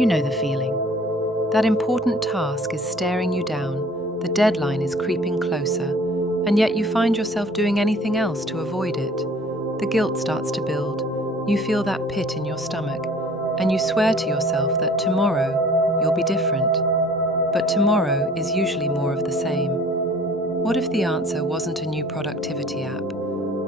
You know the feeling. That important task is staring you down, the deadline is creeping closer, and yet you find yourself doing anything else to avoid it. The guilt starts to build, you feel that pit in your stomach, and you swear to yourself that tomorrow you'll be different. But tomorrow is usually more of the same. What if the answer wasn't a new productivity app,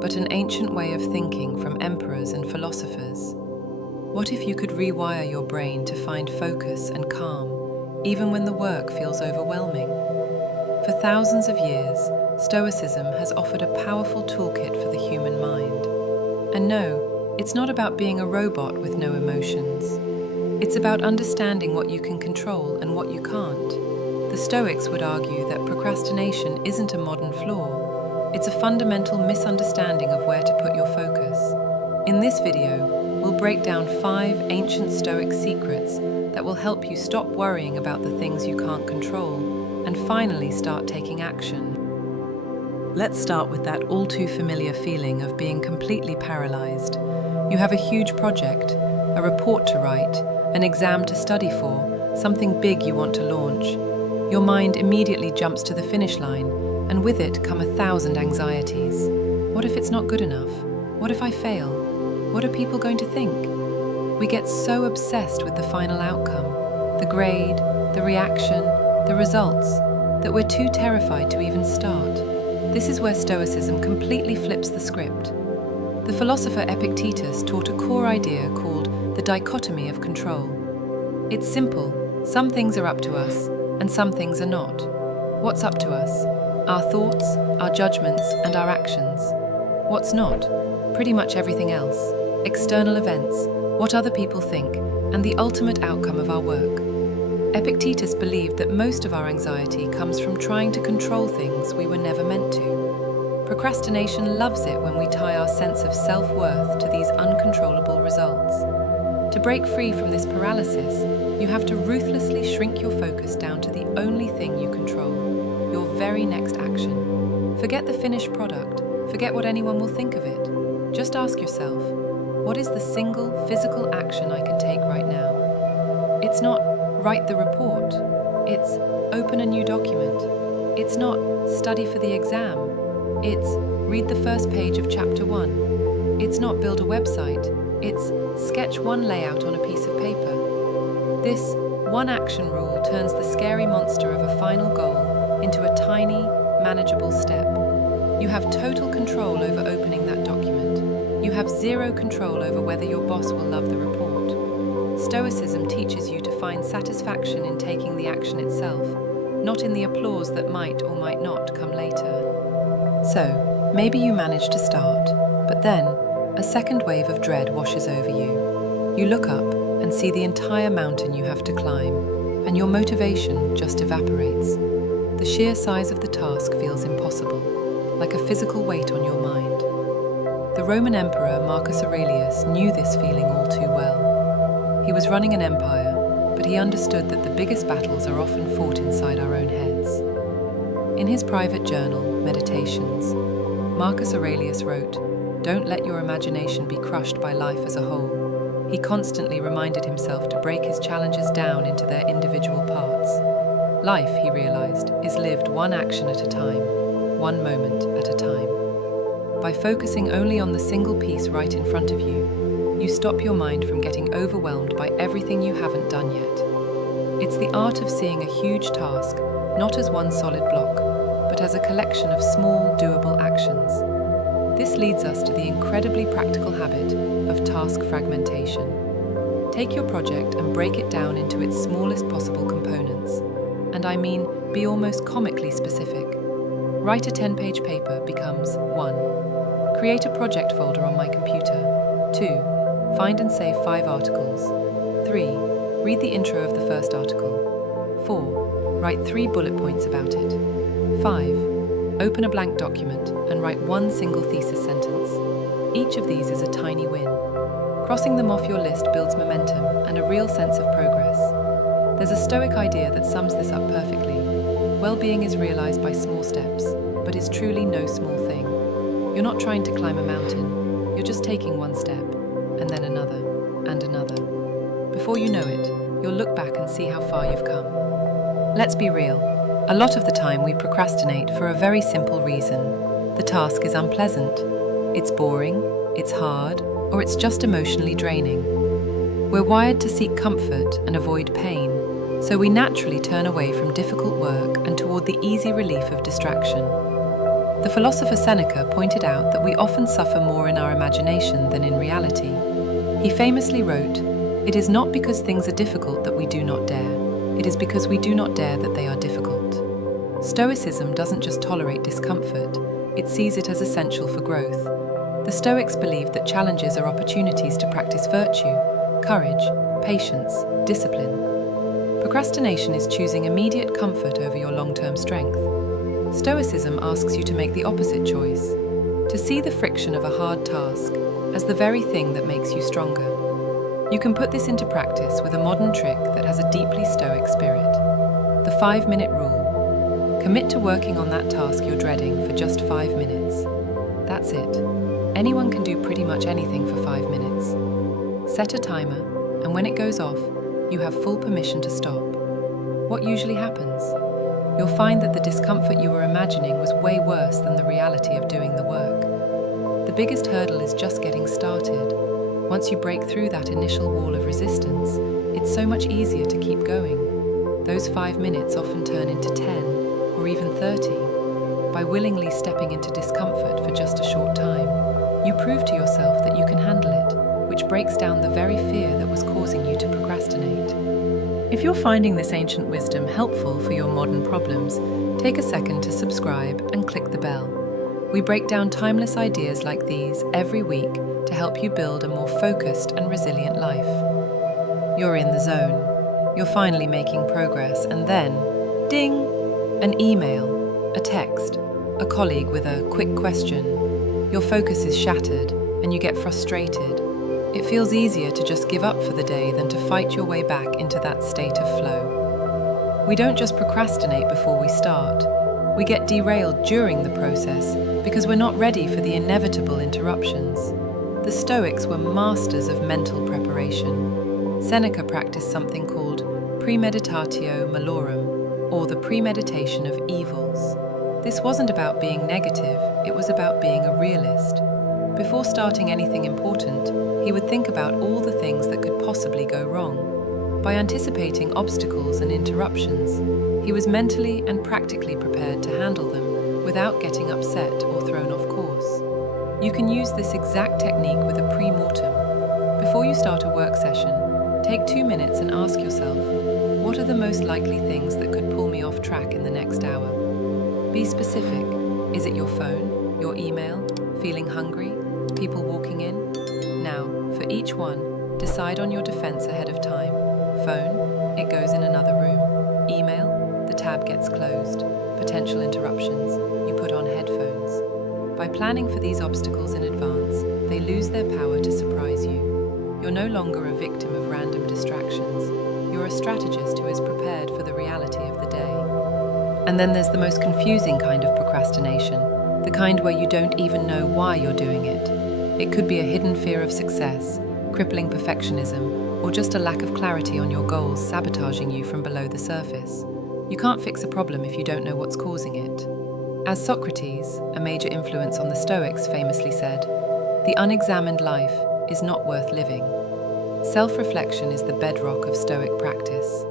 but an ancient way of thinking from emperors and philosophers? What if you could rewire your brain to find focus and calm, even when the work feels overwhelming? For thousands of years, Stoicism has offered a powerful toolkit for the human mind. And no, it's not about being a robot with no emotions. It's about understanding what you can control and what you can't. The Stoics would argue that procrastination isn't a modern flaw. It's a fundamental misunderstanding of where to put your focus. In this video, we'll break down 5 ancient Stoic secrets that will help you stop worrying about the things you can't control and finally start taking action. Let's start with that all too familiar feeling of being completely paralyzed. You have a huge project, a report to write, an exam to study for, something big you want to launch. Your mind immediately jumps to the finish line, and with it come 1,000 anxieties. What if it's not good enough? What if I fail? What are people going to think? We get so obsessed with the final outcome, the grade, the reaction, the results, that we're too terrified to even start. This is where Stoicism completely flips the script. The philosopher Epicurus taught a core idea called the dichotomy of control. It's simple. Some things are up to us, and some things are not. What's up to us? Our thoughts, our judgments, and our actions. What's not? Pretty much everything else. External events, what other people think, and the ultimate outcome of our work. Epicurus believed that most of our anxiety comes from trying to control things we were never meant to. Procrastination loves it when we tie our sense of self-worth to these uncontrollable results. To break free from this paralysis, you have to ruthlessly shrink your focus down to the only thing you control, your very next action. Forget the finished product, forget what anyone will think of it. Just ask yourself, what is the single physical action I can take right now? It's not write the report. It's open a new document. It's not study for the exam. It's read the first page of chapter 1. It's not build a website. It's sketch one layout on a piece of paper. This one action rule turns the scary monster of a final goal into a tiny, manageable step. You have total control over opening that document. You have zero control over whether your boss will love the report. Stoicism teaches you to find satisfaction in taking the action itself, not in the applause that might or might not come later. So, maybe you manage to start, but then a second wave of dread washes over you. You look up and see the entire mountain you have to climb, and your motivation just evaporates. The sheer size of the task feels impossible, like a physical weight on your mind. The Roman Emperor Marcus Aurelius knew this feeling all too well. He was running an empire, but he understood that the biggest battles are often fought inside our own heads. In his private journal, Meditations, Marcus Aurelius wrote, "Don't let your imagination be crushed by life as a whole." He constantly reminded himself to break his challenges down into their individual parts. Life, he realized, is lived one action at a time, one moment at a time. By focusing only on the single piece right in front of you, you stop your mind from getting overwhelmed by everything you haven't done yet. It's the art of seeing a huge task, not as one solid block, but as a collection of small, doable actions. This leads us to the incredibly practical habit of task fragmentation. Take your project and break it down into its smallest possible components. And I mean, be almost comically specific. Write a 10-page paper becomes 1. Create a project folder on my computer. 2. Find and save 5 articles. 3. Read the intro of the first article. 4. Write 3 bullet points about it. 5. Open a blank document and write one single thesis sentence. Each of these is a tiny win. Crossing them off your list builds momentum and a real sense of progress. There's a Stoic idea that sums this up perfectly. Well-being is realized by small steps, but is truly no small thing. You're not trying to climb a mountain, you're just taking one step, and then another, and another. Before you know it, you'll look back and see how far you've come. Let's be real. A lot of the time we procrastinate for a very simple reason. The task is unpleasant. It's boring, it's hard, or it's just emotionally draining. We're wired to seek comfort and avoid pain, so we naturally turn away from difficult work and toward the easy relief of distraction. The philosopher Seneca pointed out that we often suffer more in our imagination than in reality. He famously wrote, "It is not because things are difficult that we do not dare. It is because we do not dare that they are difficult." Stoicism doesn't just tolerate discomfort, it sees it as essential for growth. The Stoics believed that challenges are opportunities to practice virtue, courage, patience, discipline. Procrastination is choosing immediate comfort over your long-term strength. Stoicism asks you to make the opposite choice, to see the friction of a hard task as the very thing that makes you stronger. You can put this into practice with a modern trick that has a deeply Stoic spirit. The 5-minute rule. Commit to working on that task you're dreading for just 5 minutes. That's it. Anyone can do pretty much anything for 5 minutes. Set a timer, and when it goes off, you have full permission to stop. What usually happens? You'll find that the discomfort you were imagining was way worse than the reality of doing the work. The biggest hurdle is just getting started. Once you break through that initial wall of resistance, it's so much easier to keep going. Those 5 minutes often turn into 10 or even 30. By willingly stepping into discomfort for just a short time, you prove to yourself that you can handle it, which breaks down the very fear that was causing you to procrastinate. If you're finding this ancient wisdom helpful for your modern problems, take a second to subscribe and click the bell. We break down timeless ideas like these every week to help you build a more focused and resilient life. You're in the zone. You're finally making progress, and then, ding! An email, a text, a colleague with a quick question. Your focus is shattered, and you get frustrated. It feels easier to just give up for the day than to fight your way back into that state of flow. We don't just procrastinate before we start. We get derailed during the process because we're not ready for the inevitable interruptions. The Stoics were masters of mental preparation. Seneca practiced something called premeditatio malorum, or the premeditation of evils. This wasn't about being negative, it was about being a realist. Before starting anything important, he would think about all the things that could possibly go wrong. By anticipating obstacles and interruptions, he was mentally and practically prepared to handle them without getting upset or thrown off course. You can use this exact technique with a pre-mortem. Before you start a work session, take 2 minutes and ask yourself, what are the most likely things that could pull me off track in the next hour? Be specific. Is it your phone, your email, feeling hungry, people walking in? Now, for each one, decide on your defense ahead of time. Phone, it goes in another room. Email, the tab gets closed. Potential interruptions, you put on headphones. By planning for these obstacles in advance, they lose their power to surprise you. You're no longer a victim of random distractions. You're a strategist who is prepared for the reality of the day. And then there's the most confusing kind of procrastination, the kind where you don't even know why you're doing it. It could be a hidden fear of success, crippling perfectionism, or just a lack of clarity on your goals sabotaging you from below the surface. You can't fix a problem if you don't know what's causing it. As Socrates, a major influence on the Stoics, famously said, "The unexamined life is not worth living." Self-reflection is the bedrock of Stoic practice.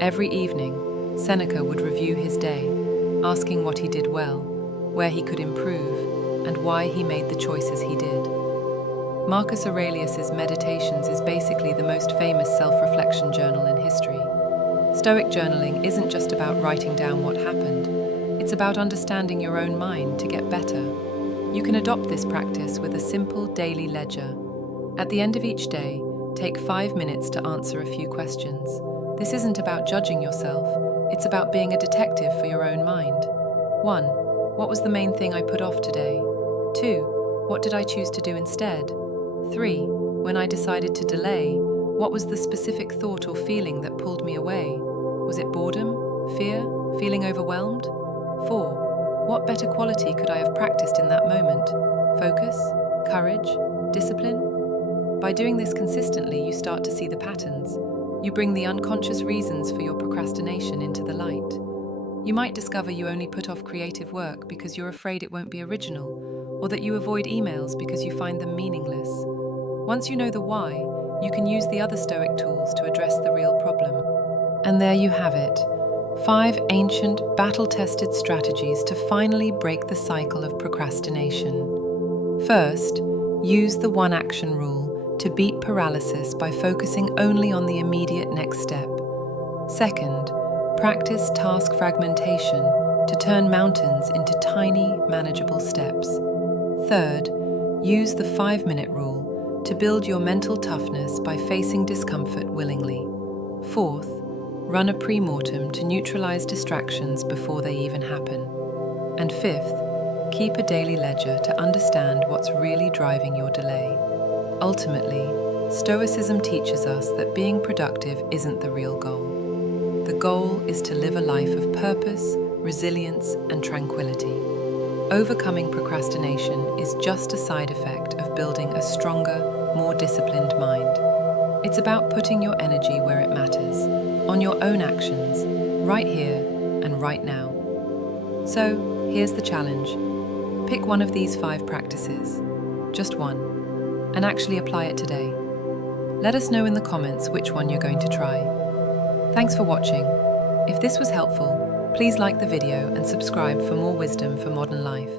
Every evening, Seneca would review his day, asking what he did well, where he could improve, and why he made the choices he did. Marcus Aurelius's Meditations is basically the most famous self-reflection journal in history. Stoic journaling isn't just about writing down what happened, it's about understanding your own mind to get better. You can adopt this practice with a simple daily ledger. At the end of each day, take 5 minutes to answer a few questions. This isn't about judging yourself, it's about being a detective for your own mind. 1. What was the main thing I put off today? 2. What did I choose to do instead? 3. When I decided to delay, what was the specific thought or feeling that pulled me away? Was it boredom, fear, feeling overwhelmed? 4. What better quality could I have practiced in that moment? Focus, courage, discipline? By doing this consistently, you start to see the patterns. You bring the unconscious reasons for your procrastination into the light. You might discover you only put off creative work because you're afraid it won't be original, or that you avoid emails because you find them meaningless. Once you know the why, you can use the other Stoic tools to address the real problem. And there you have it, 5 ancient, battle-tested strategies to finally break the cycle of procrastination. First, use the one-action rule to beat paralysis by focusing only on the immediate next step. Second, practice task fragmentation to turn mountains into tiny, manageable steps. Third, use the 5-minute rule to build your mental toughness by facing discomfort willingly. Fourth, run a pre-mortem to neutralize distractions before they even happen. And fifth, keep a daily ledger to understand what's really driving your delay. Ultimately, Stoicism teaches us that being productive isn't the real goal. The goal is to live a life of purpose, resilience, and tranquility. Overcoming procrastination is just a side effect of building a stronger, more disciplined mind. It's about putting your energy where it matters, on your own actions, right here and right now. So, here's the challenge. Pick one of these 5 practices, just one, and actually apply it today. Let us know in the comments which one you're going to try. Thanks for watching. If this was helpful, please like the video and subscribe for more wisdom for modern life.